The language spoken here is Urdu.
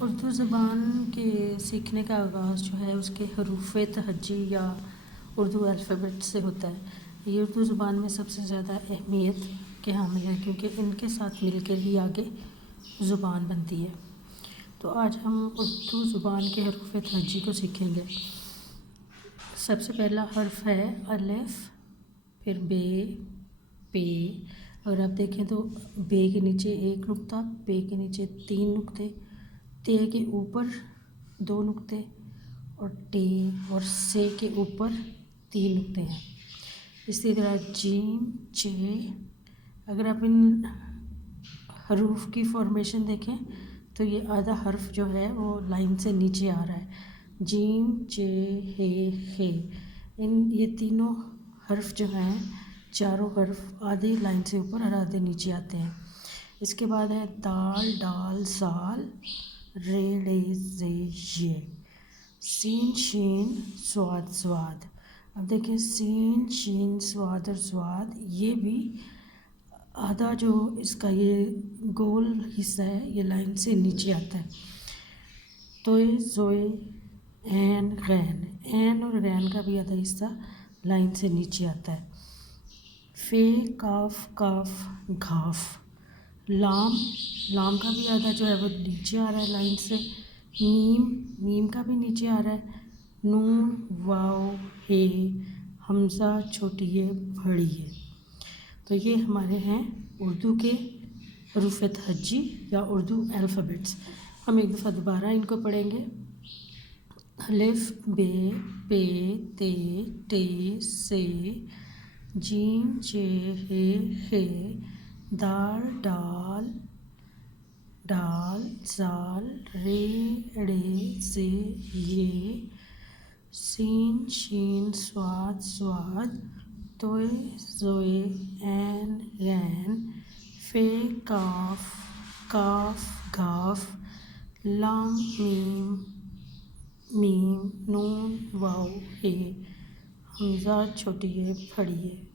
اردو زبان کے سیکھنے کا آغاز جو ہے اس کے حروف تہجی یا اردو الفابیٹ سے ہوتا ہے۔ یہ اردو زبان میں سب سے زیادہ اہمیت کے حامل ہے کیونکہ ان کے ساتھ مل کے ہی آگے زبان بنتی ہے۔ تو آج ہم اردو زبان کے حروف تہجی کو سیکھیں گے۔ سب سے پہلا حرف ہے الف، پھر بے، پے۔ اگر آپ دیکھیں تو بے کے نیچے ایک نقطہ، پے کے نیچے 3 نقطے، تے کے اوپر 2 نقطے اور ٹے اور سے کے اوپر 3 نقطے ہیں۔ اسی طرح جیم، چے۔ اگر آپ ان حروف کی فارمیشن دیکھیں تو یہ آدھا حرف جو ہے وہ لائن سے نیچے آ رہا ہے۔ جیم، چے، ہے، خے۔ یہ تینوں حرف جو ہیں، چاروں حرف آدھی لائن سے اوپر اور آدھے نیچے آتے ہیں۔ اس کے بعد ہے دال، ڈال، زال، رے، ڑے، زے، یہ۔ سین، شین، صاد، زواد۔ اب دیکھیں سین، شین، صاد اور زواد، یہ بھی آدھا جو اس کا یہ گول حصہ ہے یہ لائن سے نیچے آتا ہے۔ توئے، زوئے، عین، غین۔ عین اور غین کا بھی آدھا حصہ لائن سے نیچے آتا ہے۔ فے، کاف، کاف، گھاف۔ لام، لام کا بھی آدھا جو ہے وہ نیچے آ رہا ہے لائن سے۔ میم، میم کا بھی نیچے آ رہا ہے۔ نون، واو، ہے، حمزہ چھوٹی ہے بڑی ہے۔ تو یہ ہمارے ہیں اردو کے حروف تہجی یا اردو الفابیٹس۔ ہم ایک دفعہ دوبارہ ان کو پڑھیں گے۔ الف، بے، پے، تے، ٹے، سے، جیم، چے، ہے، خے، دال، ڈال، ڈال، زال، رے، ڑے، زے، یہ۔ سین، شین، صاد، زواد، توئے، زوئے، عین، غین۔ فے، کاف، کاف، گھاف۔ لام، میم، میم۔ نون، واو، ہے، حمزہ چھوٹی ہے بڑی ہے۔